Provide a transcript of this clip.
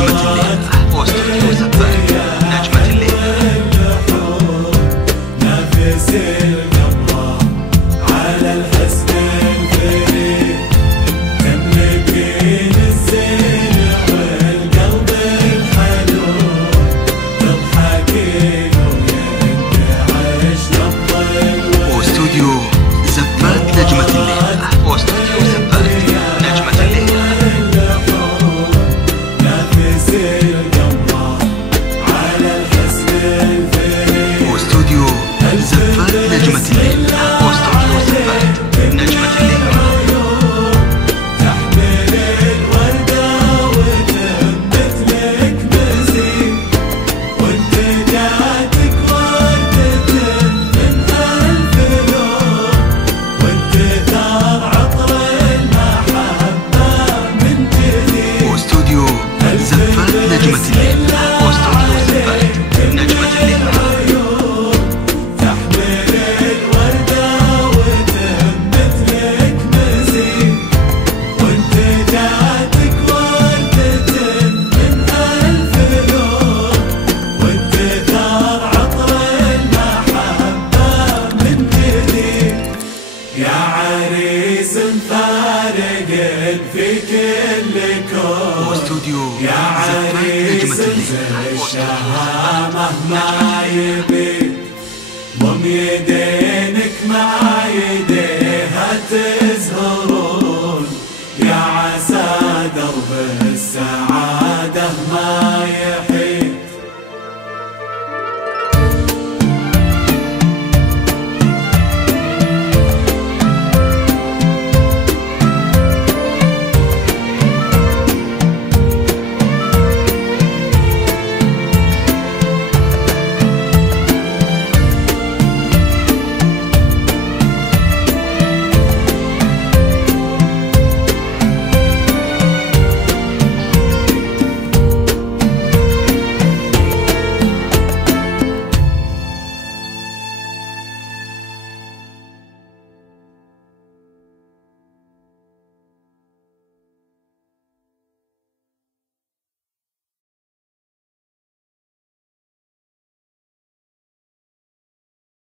نجمة الليل واستوديو زفات نجمة الليل. نفس القمر على الحسن الفريد تملكين الزين والقلب الحنون تضحكين وينتعش نبض الورد. واستوديو زفات نجمة الليل واستوديو زفات نجمة الليل. نفس القمر على الحسن الفريد واستوديو زفات نجمة الليل واستوديو زفات نجمة الليل. تحمل الوردة وتنبت لك مزيد وانت جاتك وردة من ألف لون وانت ثار عطر المحبة من جديد. واستوديو زفات نجمة الليل واستوديو زفات نجمة الليل. تحمل الوردة وتنبت لك مزيد وانت جاتك وردة من ألف لون وانت ثار عطر المحبة من جديد. يا عريس مفارق في كل كون واستوديو يا زفات عريس نجمة الليل الشهامة ما يبيك ضم يدينك مع يديها تزهرون يا عسى درب السعادة ما يحيي